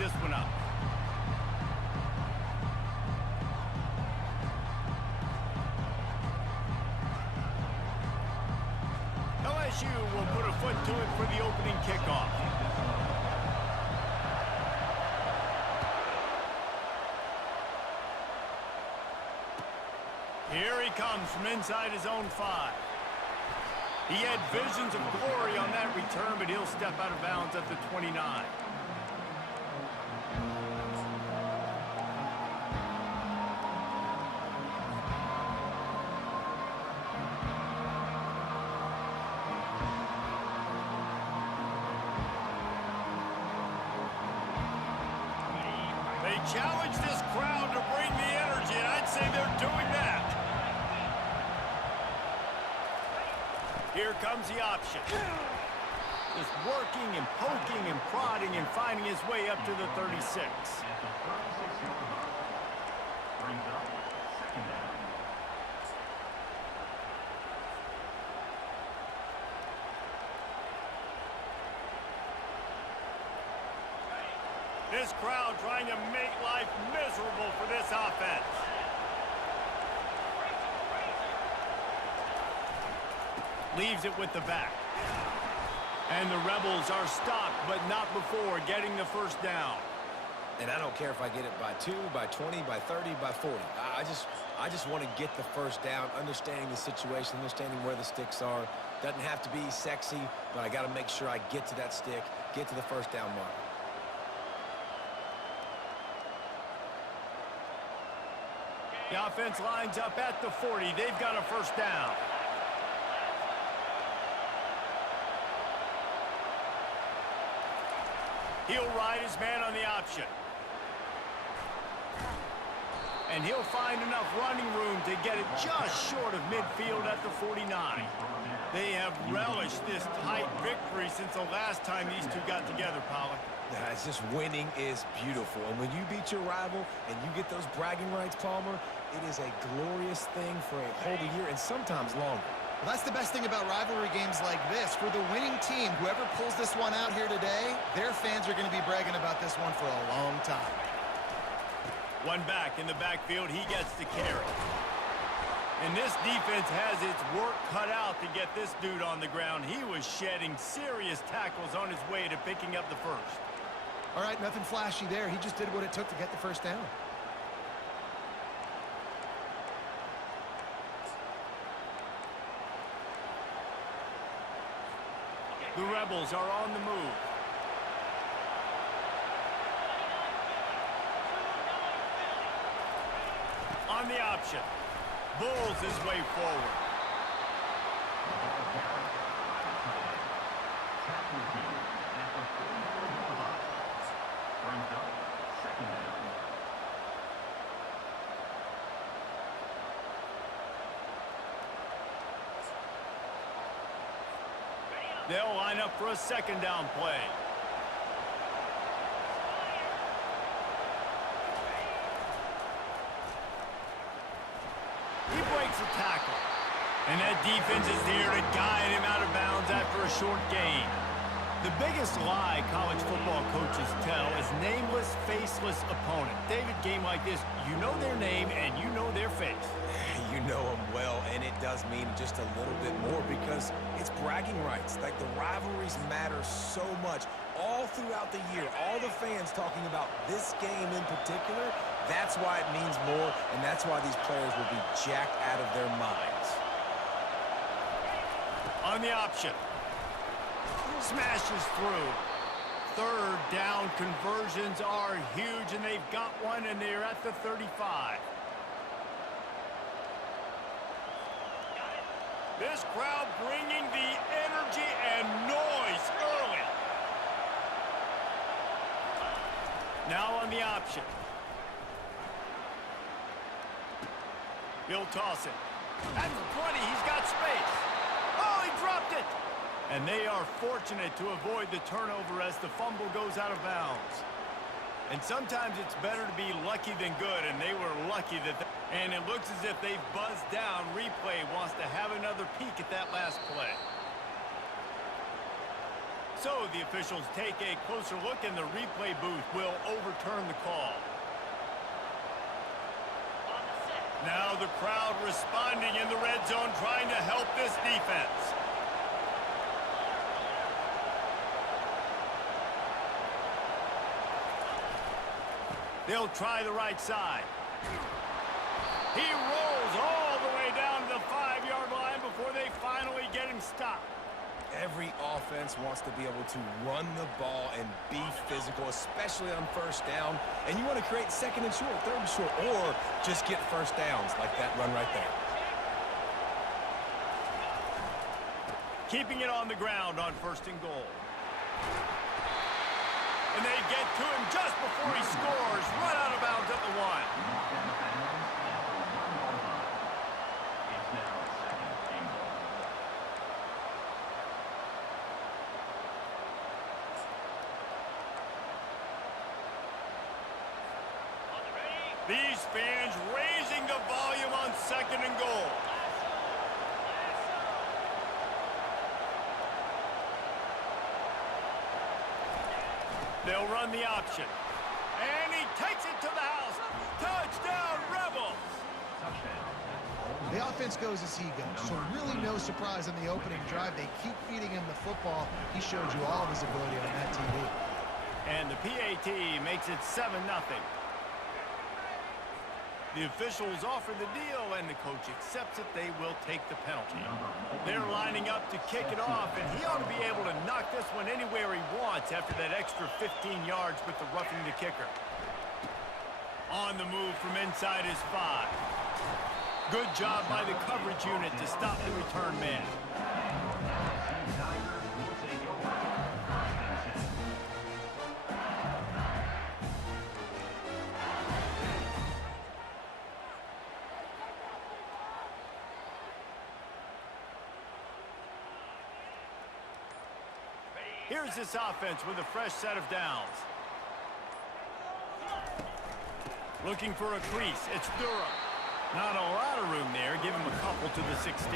this one up. LSU will put a foot to it for the opening kickoff. Here he comes from inside his own 5. He had visions of glory on that return, but he'll step out of bounds at the 29. They challenge this crowd to bring the energy, and I'd say they're doing that. Here comes the option. Just working and poking and prodding and finding his way up to the 36. This crowd trying to make life miserable for this offense. Leaves it with the back. And the Rebels are stopped, but not before getting the first down. And I don't care if I get it by 2, by 20, by 30, by 40. I just want to get the first down, understanding the situation, understanding where the sticks are. Doesn't have to be sexy, but I got to make sure I get to that stick, get to the first down mark. The offense lines up at the 40. They've got a first down. He'll ride his man on the option. And he'll find enough running room to get it just short of midfield at the 49. They have relished this tight victory since the last time these two got together, Pollack. Yeah, it's just winning is beautiful. And when you beat your rival and you get those bragging rights, Palmer, it is a glorious thing for a whole year and sometimes longer. Well, that's the best thing about rivalry games like this. For the winning team, whoever pulls this one out here today, their fans are going to be bragging about this one for a long time. One back in the backfield, he gets the carry. And this defense has its work cut out to get this dude on the ground. He was shedding serious tackles on his way to picking up the first. All right, nothing flashy there. He just did what it took to get the first down. The Rebels are on the move. On the option. Bulls his way forward. They'll line up for a second down play. He breaks a tackle. And that defense is there to guide him out of bounds after a short gain. The biggest lie college football coaches tell is nameless, faceless opponent. David, game like this, you know their name and you know their face. You know them well, and it does mean just a little bit more because it's bragging rights. Like, the rivalries matter so much all throughout the year. All the fans talking about this game in particular, that's why it means more, and that's why these players will be jacked out of their minds. On the option. Smashes through. Third down conversions are huge, and they've got one, and they're at the 35. This crowd bringing the energy and noise early. Now on the option. He'll toss it. That's plenty. He's got space. Oh, he dropped it. And they are fortunate to avoid the turnover as the fumble goes out of bounds. And sometimes it's better to be lucky than good, and they were lucky that... And it looks as if they've buzzed down. Replay wants to have another peek at that last play. So the officials take a closer look, and the replay booth will overturn the call. Now the crowd responding in the red zone, trying to help this defense. They'll try the right side. He rolls all the way down to the 5-yard line before they finally get him stopped. Every offense wants to be able to run the ball and be physical, especially on first down. And you want to create second and short, third and short, or just get first downs like that run right there. Keeping it on the ground on 1st and goal. And they get to him just before he scores, right out of bounds at the 1. These fans raising the volume on 2nd and goal. They'll run the option. And he takes it to the house. Touchdown, Rebels! The offense goes as he goes, so really no surprise on the opening drive. They keep feeding him the football. He showed you all of his ability on that TV. And the PAT makes it 7-0. The officials offer the deal, and the coach accepts it. They will take the penalty. They're lining up to kick it off, and he ought to be able to knock this one anywhere he wants after that extra 15 yards with the roughing the kicker. On the move from inside his 5. Good job by the coverage unit to stop the return man. Here's this offense with a fresh set of downs. Looking for a crease. It's Durham. Not a lot of room there. Give him a couple to the 16.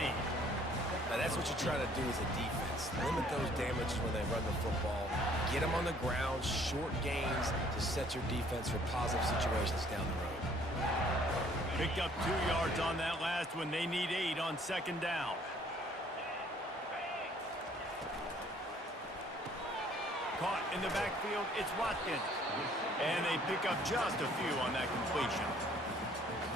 Now that's what you're trying to do as a defense. Limit those damages when they run the football. Get them on the ground, short gains to set your defense for positive situations down the road. Picked up 2 yards on that last one. They need 8 on 2nd down. Caught in the backfield, it's Watkins. And they pick up just a few on that completion.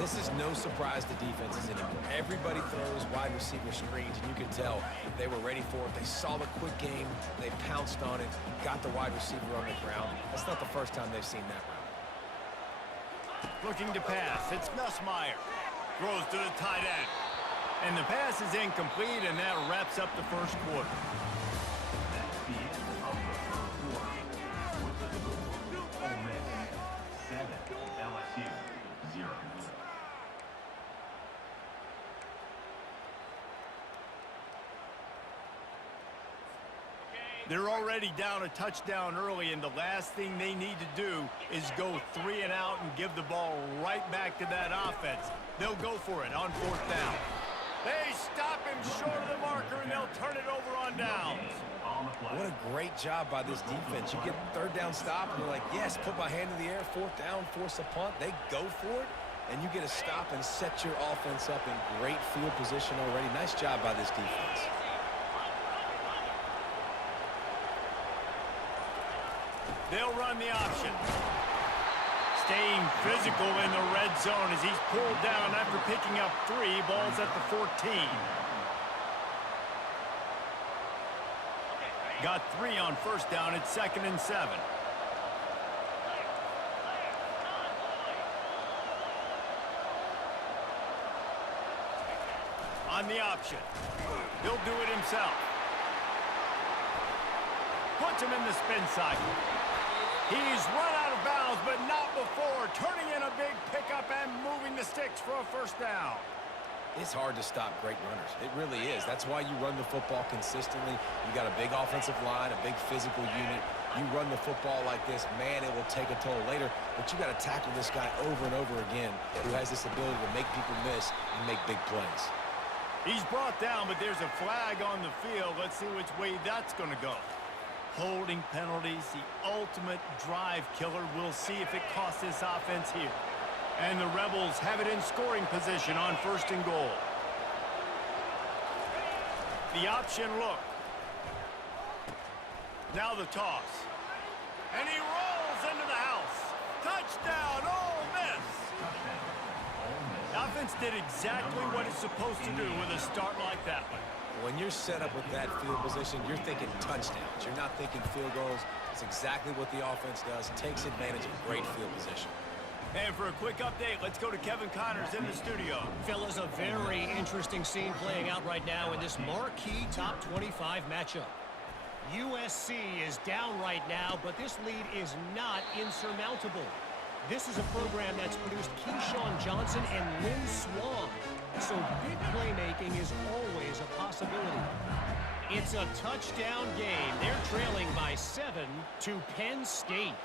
This is no surprise to defenses anymore. Everybody throws wide receiver screens, and you can tell they were ready for it. They saw the quick game, they pounced on it, got the wide receiver on the ground. That's not the first time they've seen that route. Looking to pass, it's Nussmeier. Throws to the tight end. And the pass is incomplete, and that wraps up the first quarter. They're already down a touchdown early, and the last thing they need to do is go 3 and out and give the ball right back to that offense. They'll go for it on 4th down. They stop him short of the marker, and they'll turn it over on downs. What a great job by this defense. You get 3rd down stop, and you're like, yes, put my hand in the air, 4th down, force a punt. They go for it, and you get a stop and set your offense up in great field position already. Nice job by this defense. They'll run the option. Staying physical in the red zone as he's pulled down after picking up 3 balls at the 14. Got 3 on 1st down. It's 2nd and 7. On the option. He'll do it himself. Puts him in the spin cycle. He's run out of bounds, but not before. Turning in a big pickup and moving the sticks for a 1st down. It's hard to stop great runners. It really is. That's why you run the football consistently. You got a big offensive line, a big physical unit. You run the football like this, man, it will take a toll later. But you got to tackle this guy over and over again who has this ability to make people miss and make big plays. He's brought down, but there's a flag on the field. Let's see which way that's going to go. Holding penalties, the ultimate drive killer. We'll see if it costs this offense here. And the Rebels have it in scoring position on 1st and goal. The option look. Now the toss. And he rolls into the house. Touchdown, Ole Miss! The offense did exactly what it's supposed to do with a start like that one. When you're set up with that field position, you're thinking touchdowns. You're not thinking field goals. It's exactly what the offense does. Takes advantage of great field position. And for a quick update, let's go to Kevin Connors in the studio. Fellas, a very interesting scene playing out right now in this marquee top 25 matchup. USC is down right now, but this lead is not insurmountable. This is a program that's produced Keyshawn Johnson and Lynn Swan. So big playmaking is always a possibility. It's a touchdown game. They're trailing by 7 to Penn State.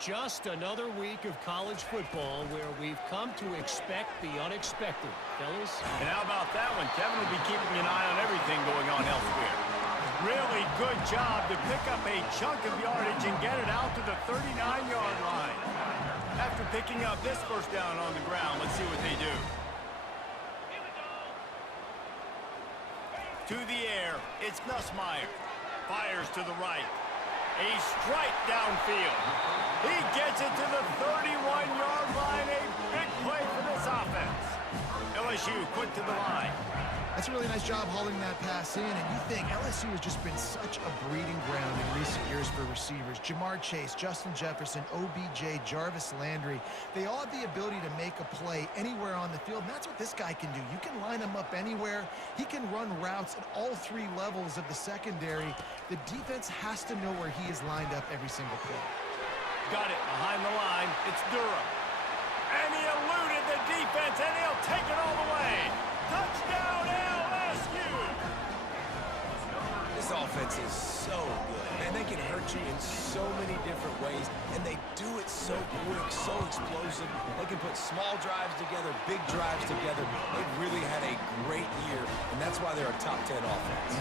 Just another week of college football where we've come to expect the unexpected, fellas. And how about that one? Kevin will be keeping an eye on everything going on elsewhere. Really good job to pick up a chunk of yardage and get it out to the 39-yard line. After picking up this first down on the ground, let's see what they do. To the air, it's Nussmeier. Fires to the right. A strike downfield. He gets it to the 31-yard line. A big play for this offense. LSU quick to the line. That's a really nice job hauling that pass in, and you think LSU has just been such a breeding ground in recent years for receivers. Jamar Chase, Justin Jefferson, OBJ, Jarvis Landry, they all have the ability to make a play anywhere on the field, and that's what this guy can do. You can line him up anywhere. He can run routes at all 3 levels of the secondary. The defense has to know where he is lined up every single play. Got it behind the line. It's Durham. And he eluded the defense, and he'll take it all the way. Touchdown, LSU! This offense is so good, man. They can hurt you in so many different ways, and they do it so quick, so explosive. They can put small drives together, big drives together. They've really had a great year, and that's why they're a top 10 offense.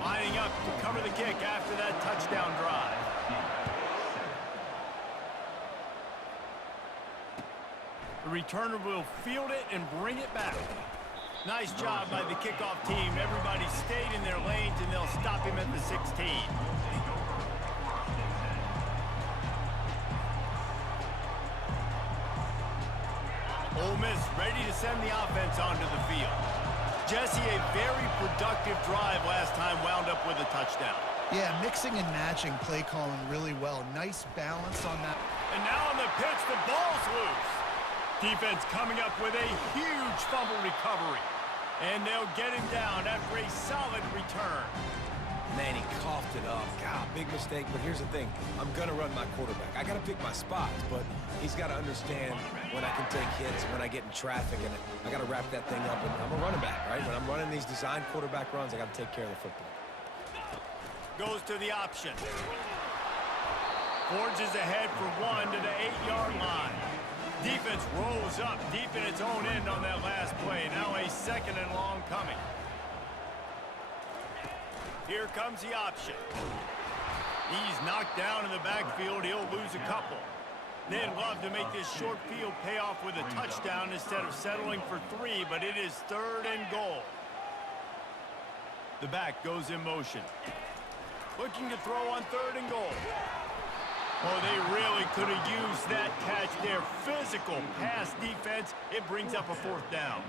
Lining up to cover the kick after that touchdown drive. The returner will field it and bring it back. Nice job by the kickoff team. Everybody stayed in their lanes, and they'll stop him at the 16. Ole Miss ready to send the offense onto the field. Jesse, a very productive drive last time, wound up with a touchdown. Yeah, mixing and matching play calling really well. Nice balance on that. And now on the pitch, the ball's loose. Defense coming up with a huge fumble recovery. And they'll get him down after a solid return. Man, he coughed it up. God, big mistake, but here's the thing. I'm going to run my quarterback. I got to pick my spots, but he's got to understand when I can take hits, when I get in traffic, and I got to wrap that thing up. And I'm a running back, right? When I'm running these design quarterback runs, I got to take care of the football. Goes to the option. Forges ahead for 1 to the 8-yard line. Defense rolls up deep in its own end on that last play. Now a 2nd and long coming. Here comes the option. He's knocked down in the backfield. He'll lose a couple. They'd love to make this short field pay off with a touchdown instead of settling for 3, but it is 3rd and goal. The back goes in motion. Looking to throw on 3rd and goal. Oh, they really could have used that catch there. Physical pass defense. It brings up a 4th down.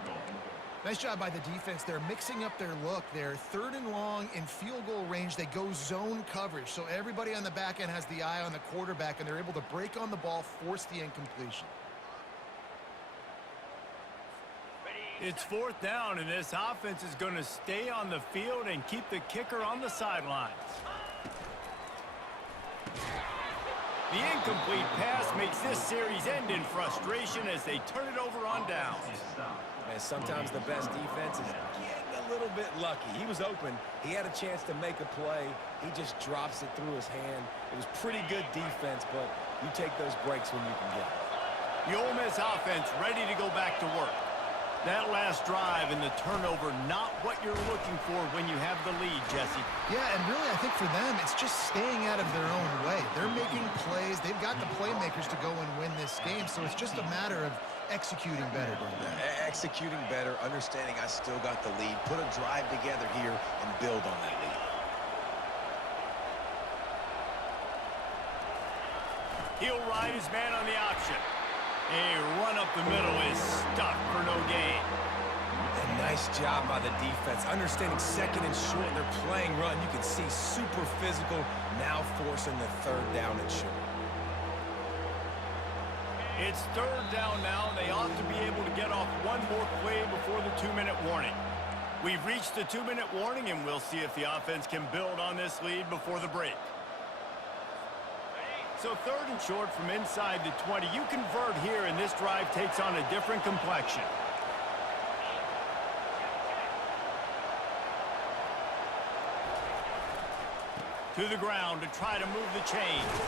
Nice job by the defense. They're mixing up their look. They're 3rd and long in field goal range. They go zone coverage. So everybody on the back end has the eye on the quarterback, and they're able to break on the ball, force the incompletion. It's 4th down, and this offense is going to stay on the field and keep the kicker on the sidelines. The incomplete pass makes this series end in frustration as they turn it over on downs. Man, sometimes the best defense is getting a little bit lucky. He was open. He had a chance to make a play. He just drops it through his hand. It was pretty good defense, but you take those breaks when you can get it. The Ole Miss offense ready to go back to work. That last drive and the turnover, not what you're looking for when you have the lead, Jesse. Yeah, and really, I think for them, it's just staying out of their own way. They're making plays. They've got the playmakers to go and win this game, so it's just a matter of executing better. Executing better, understanding I still got the lead, put a drive together here and build on that lead. He'll ride his man on the option. A run up the middle is stuck for no gain. A nice job by the defense. Understanding second and short, they're playing run. You can see super physical, now forcing the third down and short. It's third down now. They ought to be able to get off one more play before the 2-minute warning. We've reached the 2-minute warning, and we'll see if the offense can build on this lead before the break. So third and short from inside the 20. You convert here, and this drive takes on a different complexion. To the ground to try to move the chains.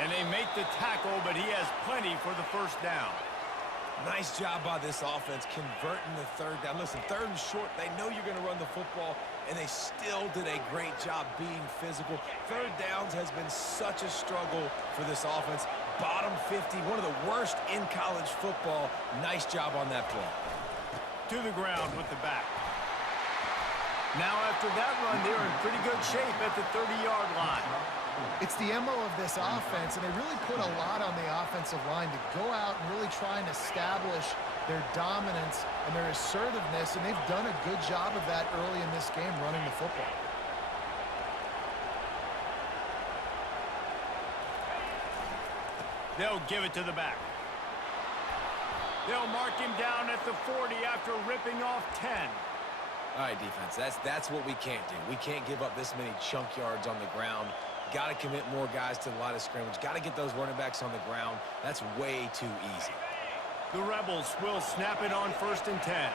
And they make the tackle, but he has plenty for the first down. Nice job by this offense converting the third down. Listen, third and short, they know you're going to run the football, and they still did a great job being physical. Third downs has been such a struggle for this offense. Bottom 50, one of the worst in college football. Nice job on that play. To the ground with the back. Now after that run, they're in pretty good shape at the 30-yard line. It's the MO of this offense, and they really put a lot on the offensive line to go out and really try and establish their dominance and their assertiveness, and they've done a good job of that early in this game running the football. They'll give it to the back. They'll mark him down at the 40 after ripping off 10. All right, defense, that's what we can't do. We can't give up this many chunk yards on the ground. Got to commit more guys to the line of scrimmage. Got to get those running backs on the ground. That's way too easy. The Rebels will snap it on 1st and 10.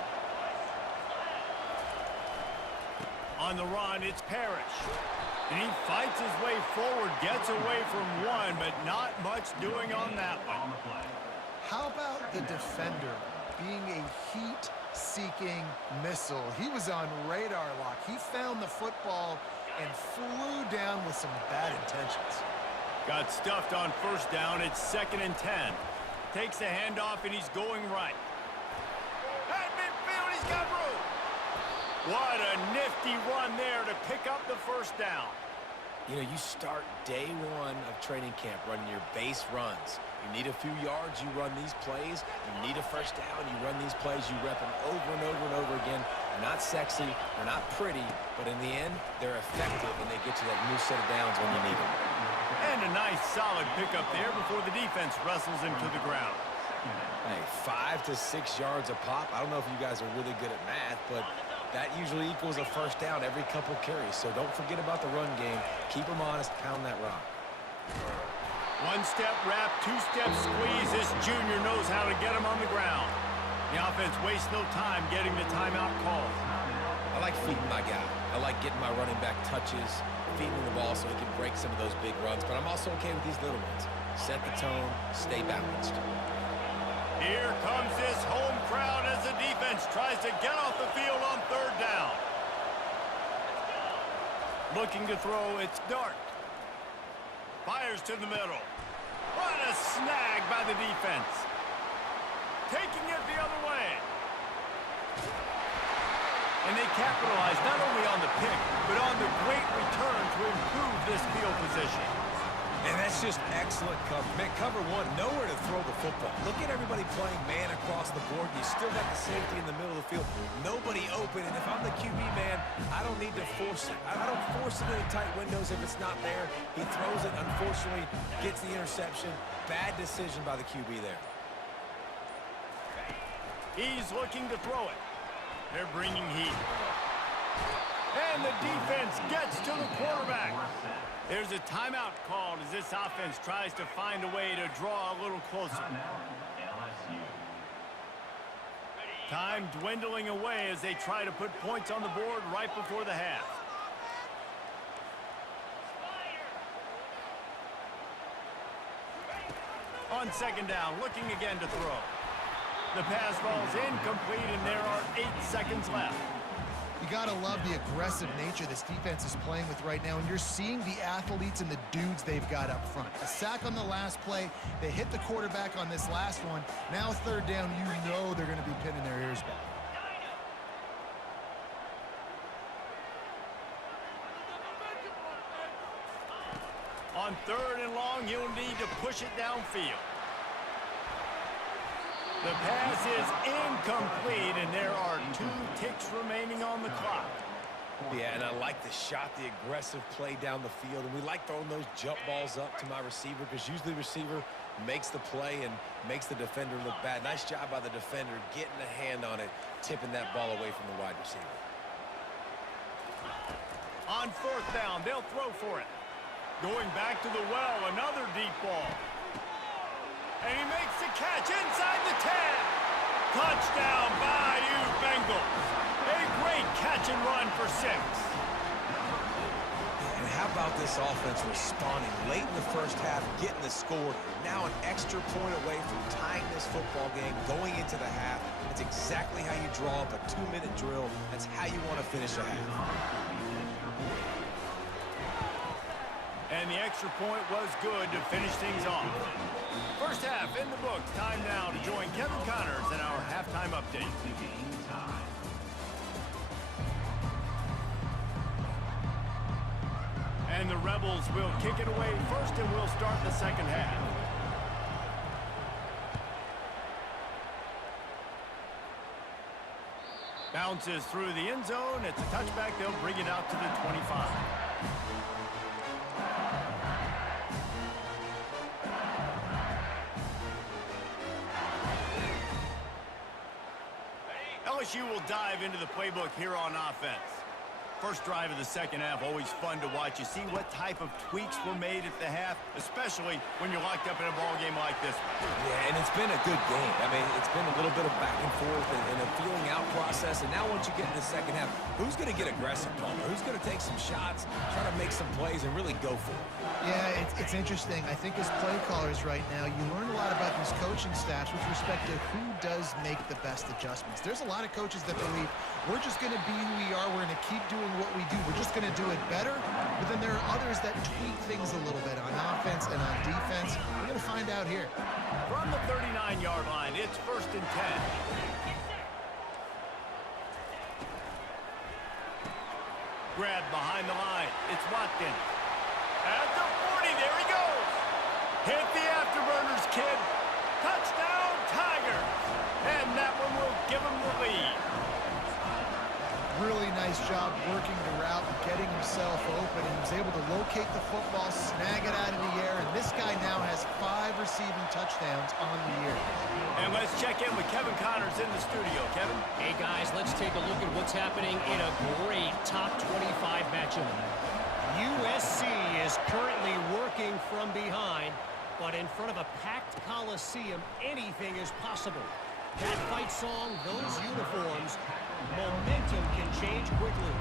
On the run, it's Parrish. And he fights his way forward, gets away from one, but not much doing on that one. How about the defender being a heat-seeking missile? He was on radar lock. He found the football and flew down with some bad intentions. Got stuffed on 1st down. It's 2nd and 10. Takes the handoff, and he's going right. At midfield, he's got room. What a nifty run there to pick up the 1st down. You know, you start day one of training camp running your base runs. You need a few yards, you run these plays. You need a 1st down, you run these plays. You rep them over and over and over again. They're not sexy, they're not pretty, but in the end, they're effective, and they get you that new set of downs when you need them. And a nice, solid pickup there before the defense wrestles him to the ground. Hey, 5 to 6 yards a pop. I don't know if you guys are really good at math, but that usually equals a 1st down every couple carries. So don't forget about the run game. Keep them honest, pound that rock. 1-step wrap, 2-step squeeze. This junior knows how to get him on the ground. The offense wastes no time getting the timeout call. I like feeding my guy. I like getting my running back touches, feeding the ball so he can break some of those big runs. But I'm also okay with these little ones. Set the tone, stay balanced. Here comes this home crowd as the defense tries to get off the field on 3rd down. Looking to throw, it's Dart. Fires to the middle. What a snag by the defense. Taking it the other way. And they capitalize not only on the pick, but on the great return to improve this field position. And that's just excellent cover. Man, cover one, nowhere to throw the football. Look at everybody playing man across the board. You still got the safety in the middle of the field. Nobody open, and if I'm the QB man, I don't need to force it. I don't force it into tight windows if it's not there. He throws it, unfortunately, gets the interception. Bad decision by the QB there. He's looking to throw it. They're bringing heat. And the defense gets to the quarterback. There's a timeout called as this offense tries to find a way to draw a little closer. Time dwindling away as they try to put points on the board right before the half. On 2nd down, looking again to throw. The pass falls incomplete, and there are 8 seconds left. You got to love the aggressive nature this defense is playing with right now, and you're seeing the athletes and the dudes they've got up front. A sack on the last play. They hit the quarterback on this last one. Now third down, you know they're going to be pinning their ears back. On 3rd and long, you'll need to push it downfield. The pass is incomplete, and there are 2 ticks remaining on the clock. Yeah, and I like the shot, the aggressive play down the field. And we like throwing those jump balls up to my receiver because usually the receiver makes the play and makes the defender look bad. Nice job by the defender getting a hand on it, tipping that ball away from the wide receiver. On 4th down, they'll throw for it. Going back to the well, another deep ball. And he makes the catch inside the 10. Touchdown, Bayou Bengals. A great catch and run for 6. And how about this offense responding late in the first half, getting the score, now an extra point away from tying this football game, going into the half. It's exactly how you draw up a 2-minute drill. That's how you want to finish a half. And the extra point was good to finish things off. First half in the books. Time now to join Kevin Connors in our halftime update. And the Rebels will kick it away first, and we'll start the second half. Bounces through the end zone. It's a touchback. They'll bring it out to the 25. LSU will dive into the playbook here on offense. First drive of the second half, always fun to watch. You see what type of tweaks were made at the half, especially when you're locked up in a ball game like this one. Yeah, and it's been a good game. I mean, it's been a little bit of back and forth and a feeling out process. And now once you get in the second half, who's going to get aggressive, Palmer? Who's going to take some shots, try to make some plays, and really go for it? Yeah, it's interesting. I think as play callers right now, you learn a lot about these coaching staffs with respect to who does make the best adjustments. There's a lot of coaches that believe we're just going to be who we are. We're going to keep doing what we do. We're just going to do it better. But then there are others that tweak things a little bit on offense and on defense. We're going to find out here. From the 39-yard line, it's 1st and 10. Grab behind the line. It's Watkins. At the 40, there he goes. Hit the afterburners, kid. Touchdown, Tigers. And that one will give him the lead. Really nice job working the route and getting himself open, and he was able to locate the football, snag it out of the air, and this guy now has 5 receiving touchdowns on the year. And let's check in with Kevin Connors in the studio. Kevin? Hey, guys, let's take a look at what's happening in a great top 25 matchup. USC is currently working from behind, but in front of a packed Coliseum, anything is possible. That fight song, those uniforms, momentum can change quickly.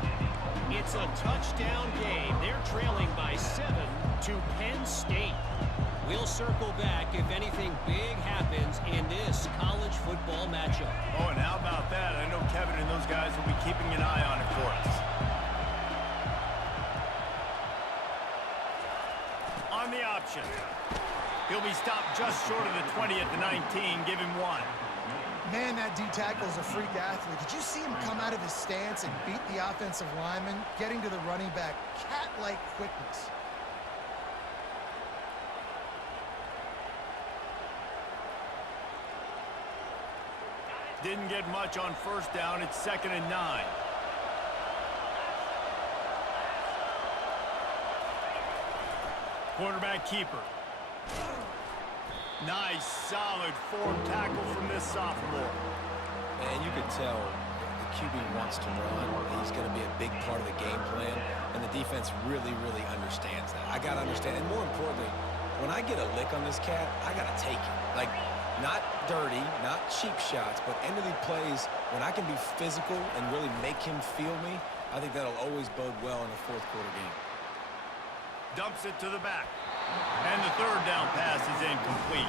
It's a touchdown game. They're trailing by 7 to Penn State. We'll circle back if anything big happens in this college football matchup. Oh, and how about that? I know Kevin and those guys will be keeping an eye on it for us. On the option. He'll be stopped just short of the 20 at the 19. Give him 1. Man, that D-tackle is a freak athlete. Did you see him come out of his stance and beat the offensive lineman, getting to the running back? Cat-like quickness. Didn't get much on 1st down. It's 2nd and 9. Quarterback keeper. Nice, solid form tackle from this sophomore. And you can tell the QB wants to run. He's going to be a big part of the game plan, and the defense really, really understands that. I got to understand, and more importantly, when I get a lick on this cat, I got to take it. Like, not dirty, not cheap shots, but end of the plays, when I can be physical and really make him feel me, I think that'll always bode well in a 4th quarter game. Dumps it to the back. And the 3rd down pass is incomplete.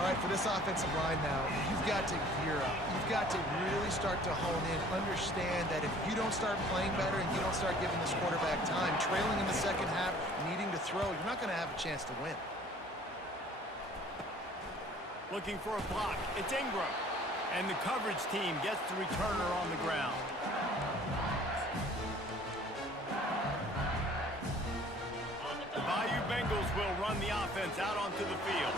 All All right, for this offensive line now, you've got to gear up. You've got to really start to hone in, understand that if you don't start playing better and you don't start giving this quarterback time, trailing in the second half, needing to throw, you're not going to have a chance to win. Looking for a block. It's Ingram. And the coverage team gets the returner on the ground. The Bayou Bengals will run the offense out onto the field.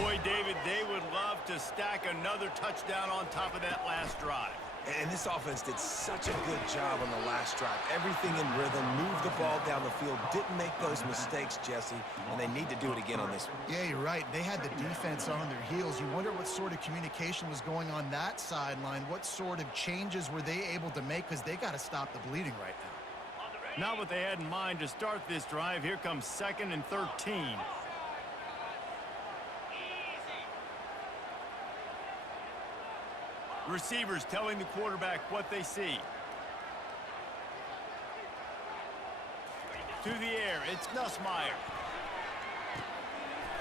Boy, David, they would love to stack another touchdown on top of that last drive. And this offense did such a good job on the last drive. Everything in rhythm, moved the ball down the field, didn't make those mistakes, Jesse, and they need to do it again on this one. Yeah, you're right. They had the defense on their heels. You wonder what sort of communication was going on that sideline. What sort of changes were they able to make, because they got to stop the bleeding right now. Not what they had in mind to start this drive. Here comes 2nd and 13. Receivers telling the quarterback what they see. To the air, it's Nussmeier.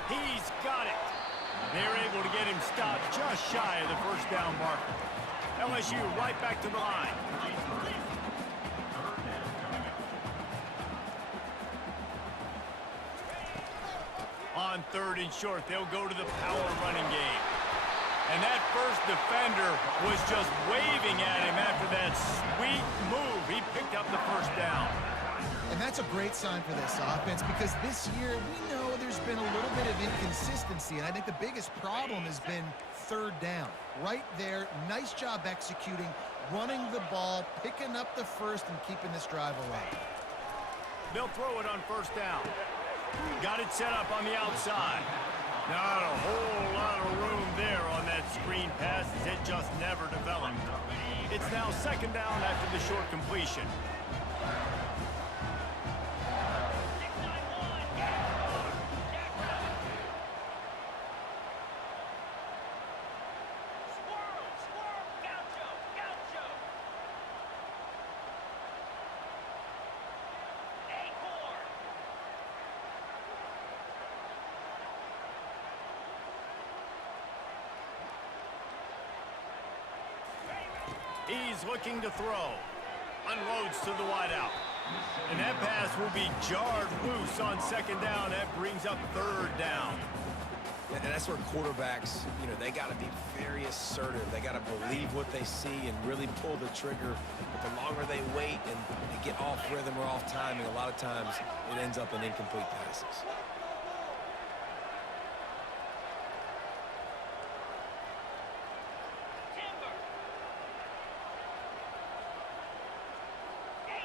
He's got it. They're able to get him stopped just shy of the first down marker. LSU right back to the line. On 3rd and short, they'll go to the power running game. And that first defender was just waving at him after that sweet move. He picked up the first down. And that's a great sign for this offense, because this year we know there's been a little bit of inconsistency, and I think the biggest problem has been 3rd down. Right there, nice job executing, running the ball, picking up the first, and keeping this drive alive. They'll throw it on 1st down. Got it set up on the outside. Not a whole lot of room there on that screen pass, as it just never developed. It's now 2nd down after the short completion. He's looking to throw. Unloads to the wideout. And that pass will be jarred loose on 2nd down. That brings up 3rd down. And that's where quarterbacks, they got to be very assertive. They got to believe what they see and really pull the trigger. But the longer they wait and they get off rhythm or off timing, a lot of times it ends up in incomplete passes.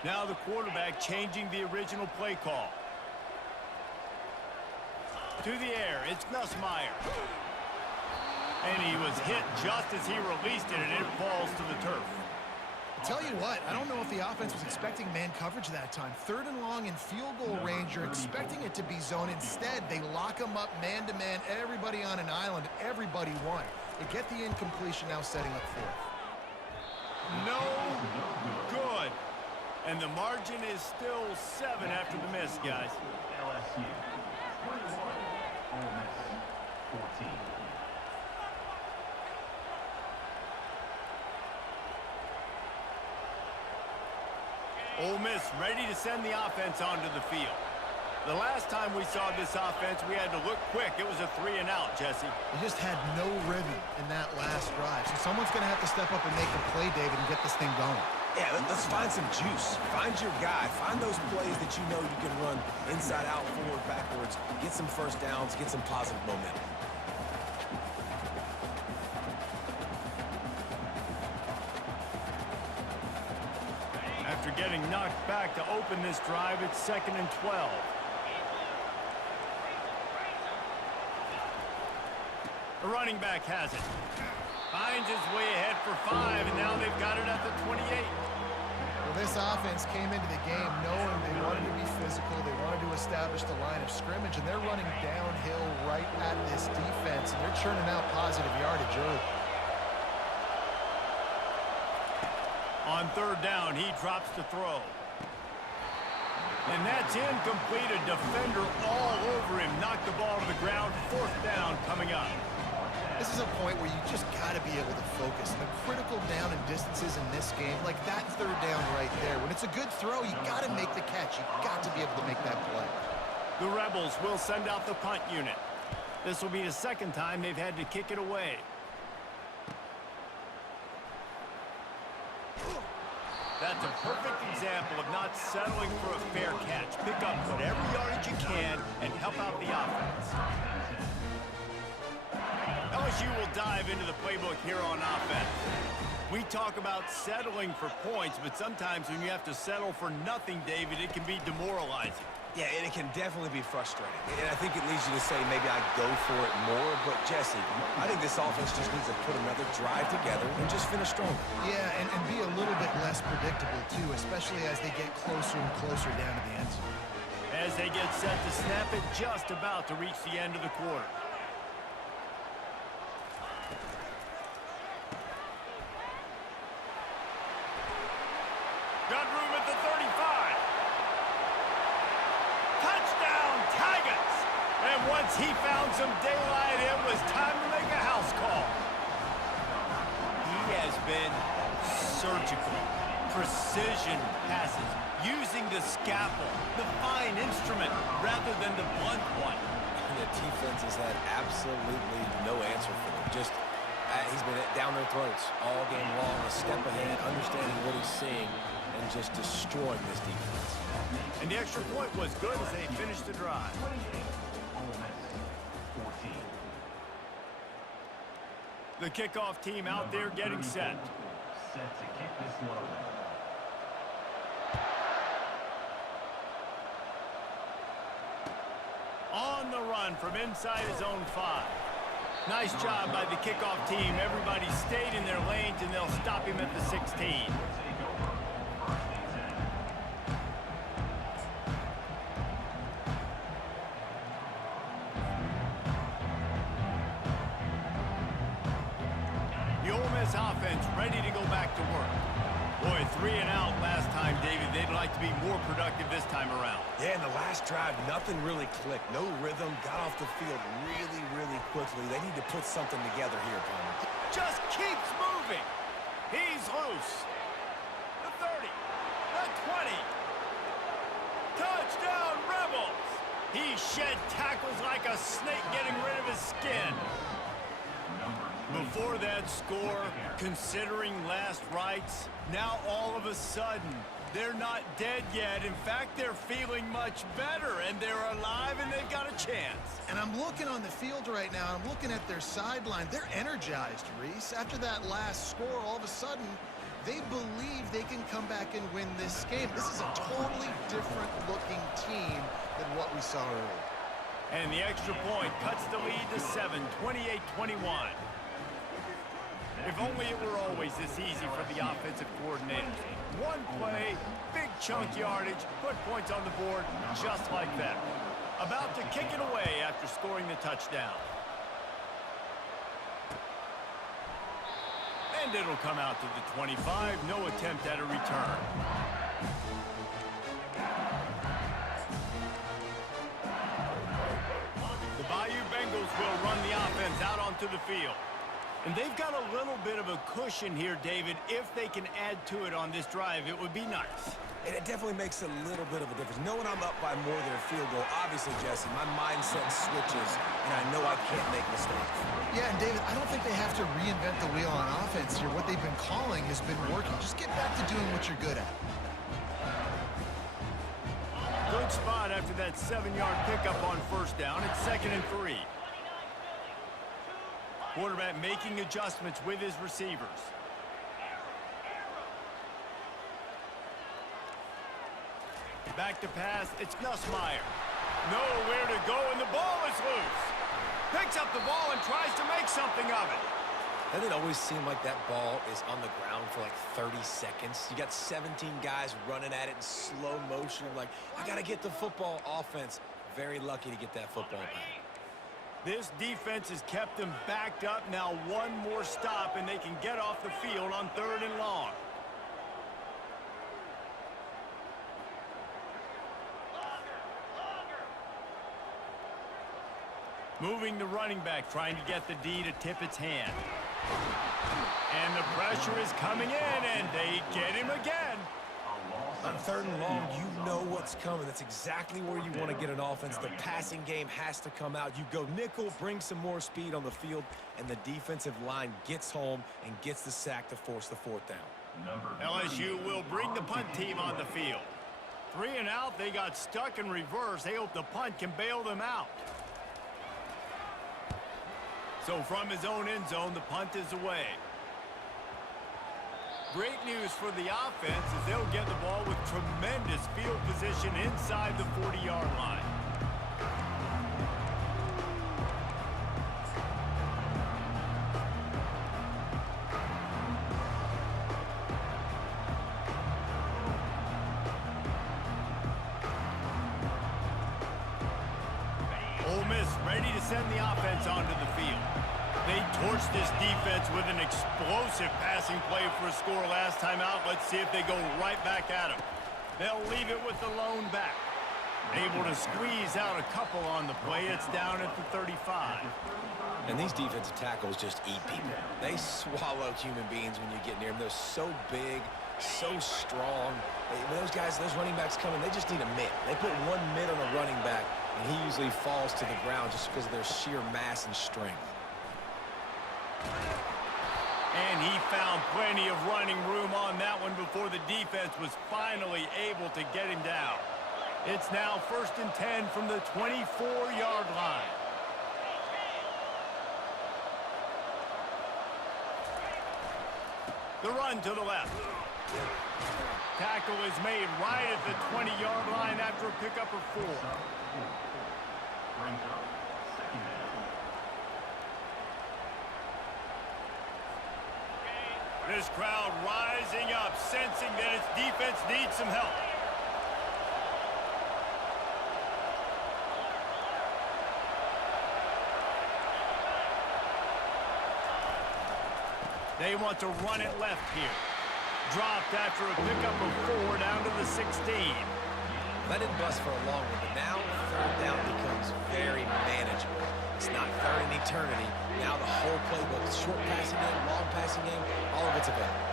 Now the quarterback changing the original play call. To the air, it's Nussmeier. And he was hit just as he released it, and it falls to the turf. I'll tell you what, I don't know if the offense was expecting man coverage that time. 3rd and long in field goal range, you're expecting it to be zone. Instead, they lock them up man-to-man, everybody on an island, everybody won. They get the incompletion, now setting up 4th. No good. And the margin is still 7 after the miss, guys. LSU 21, Ole Miss 14. Ole Miss ready to send the offense onto the field. The last time we saw this offense, we had to look quick. It was a 3 and out, Jesse. They just had no rhythm in that last drive. So someone's going to have to step up and make a play, David, and get this thing going. Yeah, let's find some juice. Find your guy. Find those plays that you know you can run inside out, forward, backwards. Get some first downs. Get some positive momentum. After getting knocked back to open this drive, it's 2nd and 12. The running back has it. Finds his way ahead for 5, and now they've got it at the 28. Well, this offense came into the game knowing they wanted to be physical, they wanted to establish the line of scrimmage, and they're running downhill right at this defense, and they're churning out positive yardage early. On 3rd down, he drops to throw. And that's incomplete. A defender all over him. Knocked the ball to the ground. 4th down coming up. is a point where you just got to be able to focus. And the critical down and distances in this game, like that third down right there, when it's a good throw, you got to make the catch. You got to be able to make that play. The Rebels will send out the punt unit. This will be the second time they've had to kick it away. That's a perfect example of not settling for a fair catch. Pick up whatever yardage you can and help out the offense. LSU will dive into the playbook here on offense. We talk about settling for points, but sometimes when you have to settle for nothing, David, it can be demoralizing. Yeah, and it can definitely be frustrating. And I think it leads you to say maybe I go for it more. But, Jesse, I think this offense just needs to put another drive together and just finish stronger. Yeah, and be a little bit less predictable, too, especially as they get closer and closer down to the end zone. As they get set to snap it, just about to reach the end of the quarter. Got room at the 35. Touchdown, Tigers! And once he found some daylight, it was time to make a house call. He has been surgical, precision passes, using the scalpel, the fine instrument, rather than the blunt one. And the defense has had absolutely no answer for him. Just, he's been down their throats all game long, a step ahead, understanding what he's seeing, and just destroying this defense. And the extra point was good as they finished the drive. Ole Miss 14. The kickoff team out there getting set. Set to kick this one away. On the run from inside his own 5. Nice job by the kickoff team. Everybody stayed in their lanes, and they'll stop him at the 16. The Ole Miss offense ready to go back to work. Boy, 3 and out last time, David. They'd like to be more productive this time around. Yeah, in the last drive, nothing really clicked. No rhythm, got off the field really, really quickly. They need to put something together here, Palmer. Just keeps moving. He's loose. The 30. The 20. Touchdown, Rebels. He shed tackles like a snake getting rid of his skin. Before that score, considering last rites, now all of a sudden, they're not dead yet. In fact, they're feeling much better, and they're alive, and they've got a chance. And I'm looking on the field right now. I'm looking at their sideline. They're energized, Reese. After that last score, all of a sudden, they believe they can come back and win this game. This is a totally different-looking team than what we saw earlier. And the extra point cuts the lead to 7, 28-21. If only it were always this easy for the offensive coordinators. One play, big chunk yardage, put points on the board just like that. About to kick it away after scoring the touchdown. And it'll come out to the 25. No attempt at a return. The Bayou Bengals will run the offense out onto the field. And they've got a little bit of a cushion here, David. If they can add to it on this drive, it would be nice. And it definitely makes a little bit of a difference. Knowing I'm up by more than a field goal, obviously, Jesse, my mindset switches, and I know I can't make mistakes. Yeah, and David, I don't think they have to reinvent the wheel on offense here. What they've been calling has been working. Just get back to doing what you're good at. Good spot after that 7-yard pickup on first down. It's 2nd and 3. Quarterback making adjustments with his receivers. Back to pass, it's Nussmeier. Nowhere to go, and the ball is loose. Picks up the ball and tries to make something of it. Doesn't it always seem like that ball is on the ground for like 30 seconds? You got 17 guys running at it in slow motion. Like, I got to get the football. Offense, very lucky to get that football back. This defense has kept them backed up. Now one more stop, and they can get off the field on 3rd and long. Moving the running back, trying to get the D to tip its hand. And the pressure is coming in, and they get him again. On 3rd and long, you know what's coming. That's exactly where you want to get an offense. The passing game has to come out. You go nickel, bring some more speed on the field, and the defensive line gets home and gets the sack to force the 4th down. LSU will bring the punt team on the field. 3 and out, they got stuck in reverse. They hope the punt can bail them out. So from his own end zone, the punt is away. Great news for the offense as they'll get the ball with tremendous field position inside the 40-yard line. Ole Miss ready to send the offense onto the field. They torched this defense with an explosive passing play for a score last time out. Let's see if they go right back at him. They'll leave it with the lone back. Able to squeeze out a couple on the play. It's down at the 35. And these defensive tackles just eat people. They swallow human beings when you get near them. They're so big, so strong. When those guys, those running backs come in, they just need a mitt. They put one mitt on a running back, and he usually falls to the ground just because of their sheer mass and strength. And he found plenty of running room on that one before the defense was finally able to get him down. It's now 1st and 10 from the 24-yard line. The run to the left. Tackle is made right at the 20-yard line after a pickup of 4. Brings up 2nd down. This crowd rising up, sensing that its defense needs some help. They want to run it left here. Dropped after a pickup of 4 down to the 16. That didn't bust for a long one, but now 3rd down becomes very manageable. It's not 3rd in eternity. Now the whole playbook, short passing game, long passing game, all of it's available.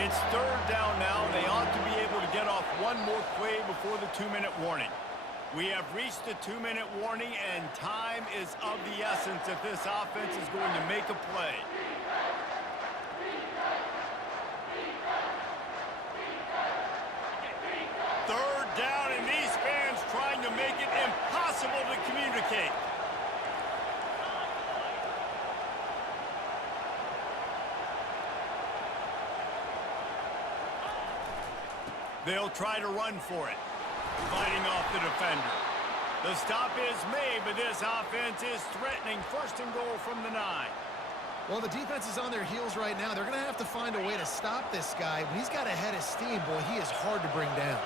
It's 3rd down now. They ought to be able to get off one more play before the 2-minute warning. We have reached the 2-minute warning, and time is of the essence if this offense is going to make a play. Down, and these fans trying to make it impossible to communicate. They'll try to run for it, fighting off the defender. The stop is made, but this offense is threatening 1st and goal from the 9. Well, the defense is on their heels right now. They're going to have to find a way to stop this guy. When he's got a head of steam, boy, he is hard to bring down.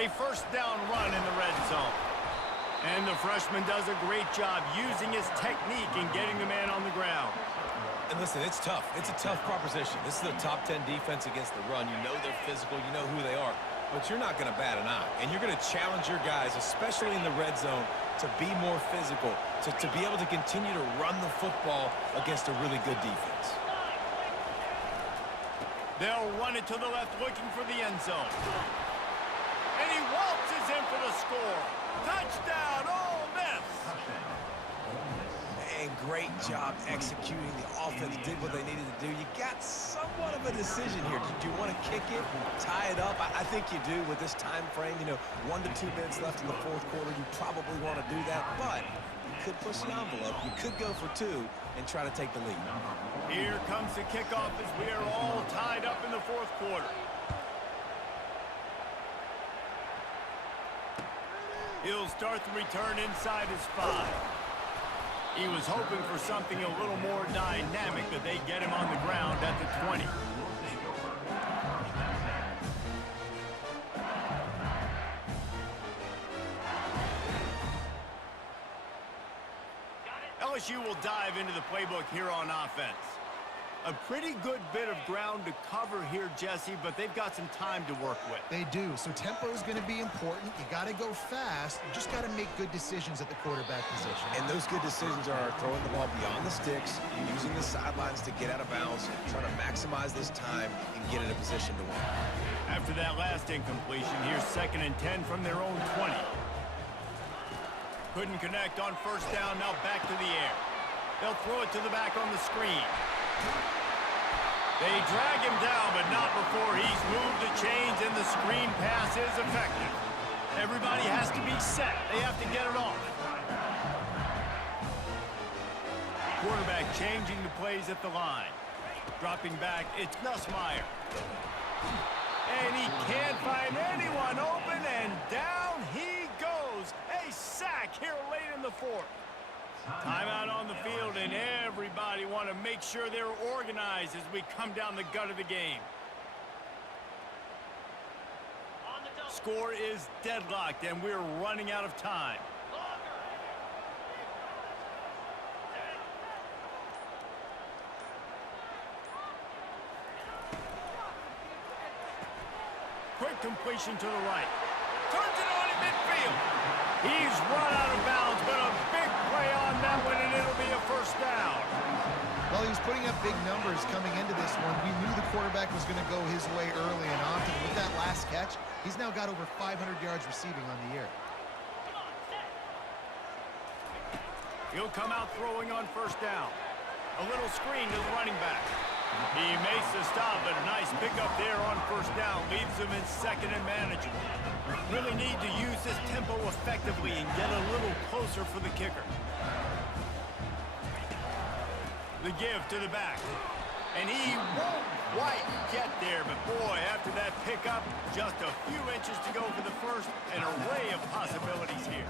A 1st down run in the red zone. And the freshman does a great job using his technique and getting the man on the ground. And listen, it's tough. It's a tough proposition. This is a top 10 defense against the run. You know they're physical. You know who they are. But you're not going to bat an eye. And you're going to challenge your guys, especially in the red zone, to be more physical, to be able to continue to run the football against a really good defense. They'll run it to the left, looking for the end zone. And he waltzes in for the score. Touchdown, Ole Miss! And great job executing. The offense did what they needed to do. You got somewhat of a decision here. Do you want to kick it, tie it up? I think you do with this time frame. You know, 1 to 2 minutes left in the 4th quarter. You probably want to do that, but you could push the envelope. You could go for 2 and try to take the lead. Here comes the kickoff as we are all tied up in the 4th quarter. He'll start the return inside his 5. He was hoping for something a little more dynamic, that they get him on the ground at the 20. LSU will dive into the playbook here on offense. A pretty good bit of ground to cover here, Jesse, but they've got some time to work with. They do, so tempo is going to be important. You got to go fast. You just got to make good decisions at the quarterback position. And those good decisions are throwing the ball beyond the sticks, using the sidelines to get out of bounds, trying to maximize this time and get in a position to win. After that last incompletion, here's 2nd and 10 from their own 20. Couldn't connect on first down, now back to the air. They'll throw it to the back on the screen. They drag him down, but not before he's moved the chains and the screen pass is effective. Everybody has to be set. They have to get it off. Quarterback changing the plays at the line. Dropping back, it's Nussmeier. And he can't find anyone open, and down he goes. A sack here late in the 4th. Timeout on the field, and everybody want to make sure they're organized as we come down the gut of the game. Score is deadlocked, and we're running out of time. Quick completion to the right. Turns it on in midfield. He's run out of bounds, but a big play on that one, and it'll be a first down. Well, he was putting up big numbers coming into this one. We knew the quarterback was going to go his way early and often. With that last catch, he's now got over 500 yards receiving on the year. He'll come out throwing on first down. A little screen to the running back. He makes the stop, but a nice pickup there on first down. Leaves him in 2nd and manageable. Really need to use this tempo effectively and get a little closer for the kicker. The give to the back. And he won't quite get there, but boy, after that pickup, just a few inches to go for the first, an array of possibilities here.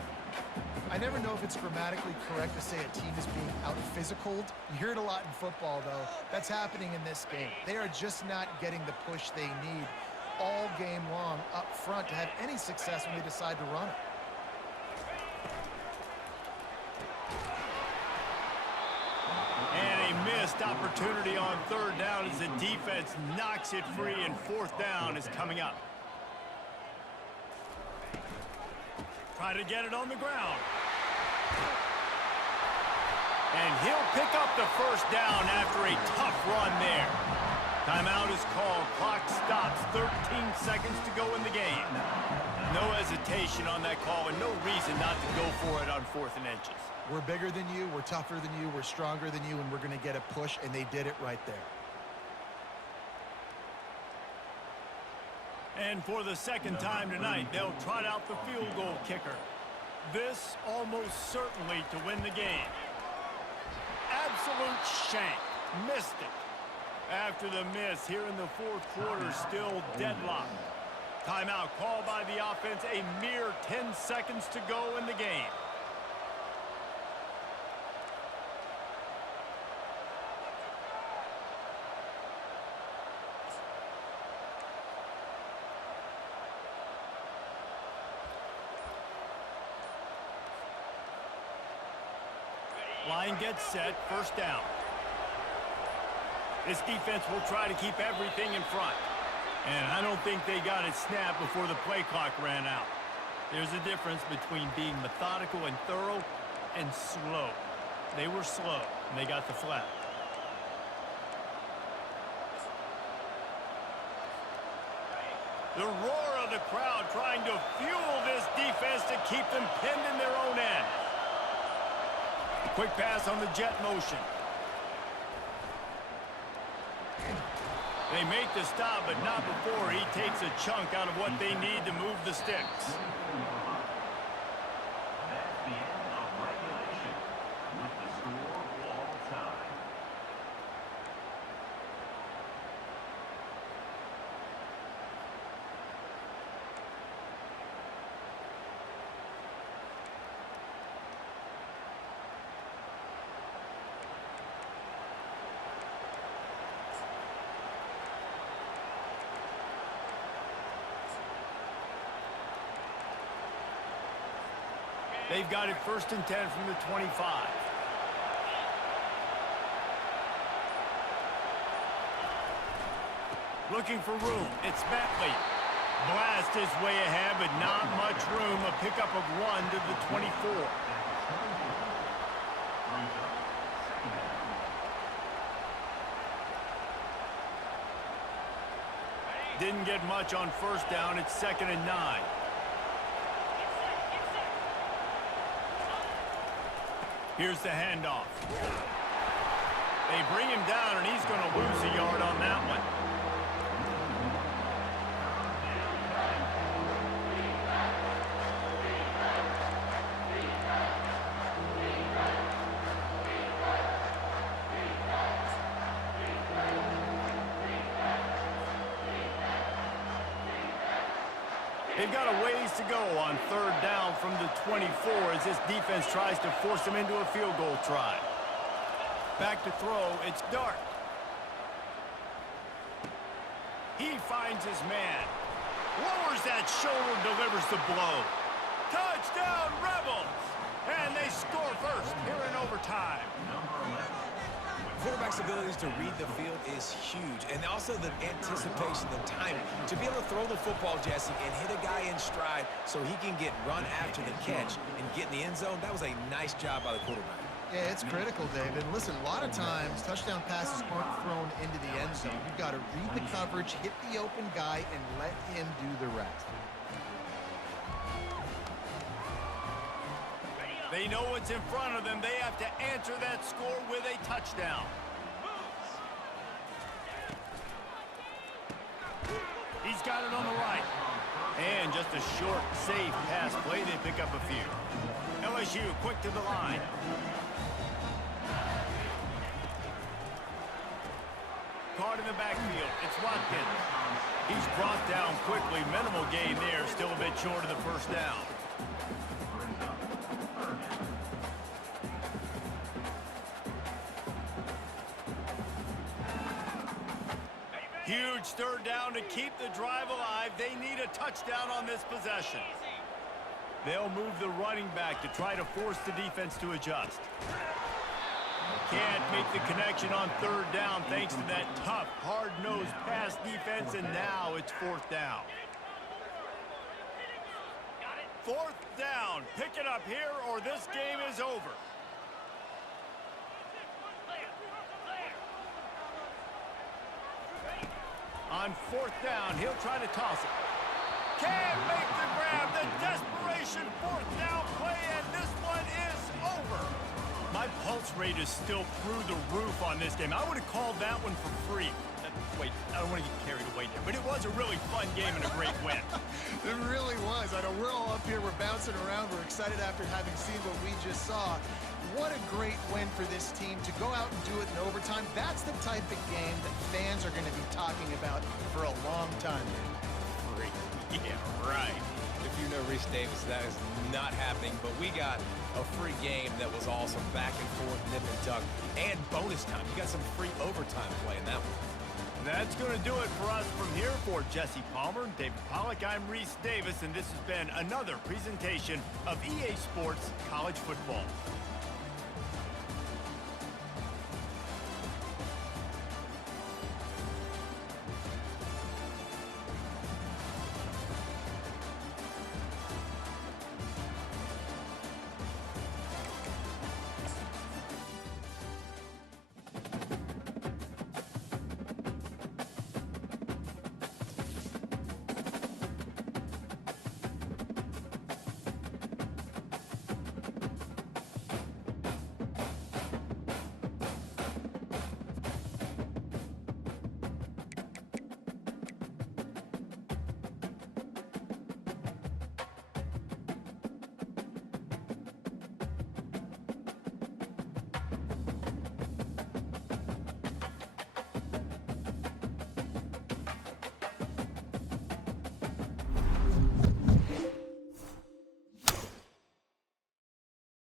I never know if it's grammatically correct to say a team is being out-physicaled. You hear it a lot in football, though. That's happening in this game. They are just not getting the push they need all game long up front to have any success when they decide to run it. And a missed opportunity on 3rd down as the defense knocks it free, and 4th down is coming up. Try to get it on the ground. And he'll pick up the first down after a tough run there. Timeout is called. Clock stops. 13 seconds to go in the game. No hesitation on that call, and no reason not to go for it on 4th and inches. We're bigger than you, we're tougher than you, we're stronger than you, and we're going to get a push, and they did it right there. And for the 2nd time tonight, they'll trot out the field goal kicker. This almost certainly to win the game. Absolute shank. Missed it. After the miss here in the 4th quarter, still deadlocked. Timeout called by the offense. A mere 10 seconds to go in the game. Line gets set, first down. This defense will try to keep everything in front. And I don't think they got it snapped before the play clock ran out. There's a difference between being methodical and thorough and slow. They were slow, and they got the flag. The roar of the crowd trying to fuel this defense to keep them pinned in their own end. Quick pass on the jet motion. They make the stop, but not before he takes a chunk out of what they need to move the sticks. That's the end of regulation with the score all time. They've got it 1st and 10 from the 25. Looking for room. It's Bentley. Blast his way ahead, but not much room. A pickup of 1 to the 24. Didn't get much on first down. It's 2nd and 9. Here's the handoff. They bring him down, and he's going to lose a yard on that one. They've got a ways to go on 3rd down from the 24 as this defense tries to force them into a field goal try. Back to throw, it's Dart. He finds his man. Lowers that shoulder, delivers the blow. Touchdown, Rebels! And they score first here in overtime. Quarterback's abilities to read the field is huge, and also the anticipation, the timing. To be able to throw the football, Jesse, and hit a guy in stride so he can get run after the catch and get in the end zone, that was a nice job by the quarterback. Yeah, it's critical, David. Listen, a lot of times, touchdown passes aren't thrown into the end zone. You've got to read the coverage, hit the open guy, and let him do the rest. They know what's in front of them. They have to answer that score with a touchdown. He's got it on the right. And just a short, safe pass play. They pick up a few. LSU quick to the line. Caught in the backfield. It's Watkins. He's brought down quickly. Minimal gain there. Still a bit short of the first down. Huge 3rd down to keep the drive alive. They need a touchdown on this possession. They'll move the running back to try to force the defense to adjust. Can't make the connection on 3rd down thanks to that tough, hard-nosed pass defense, and now it's 4th down. 4th down. Pick it up here or this game is over. On 4th down, he'll try to toss it. Can't make the grab. The desperation 4th down play, and this one is over. My pulse rate is still through the roof on this game. I would have called that one for free. Wait, I don't want to get carried away there, but it was a really fun game and a great win. It really was. I know we're all up here, we're bouncing around, we're excited after having seen what we just saw. What a great win for this team to go out and do it in overtime. That's the type of game that fans are going to be talking about for a long time. Free. Yeah, right. If you know Reese Davis, that is not happening, but we got a free game that was awesome. Back and forth, nip and tuck, and bonus time. You got some free overtime play in that one. That's going to do it for us from here. For Jesse Palmer and David Pollack, I'm Reese Davis, and this has been another presentation of EA Sports College Football.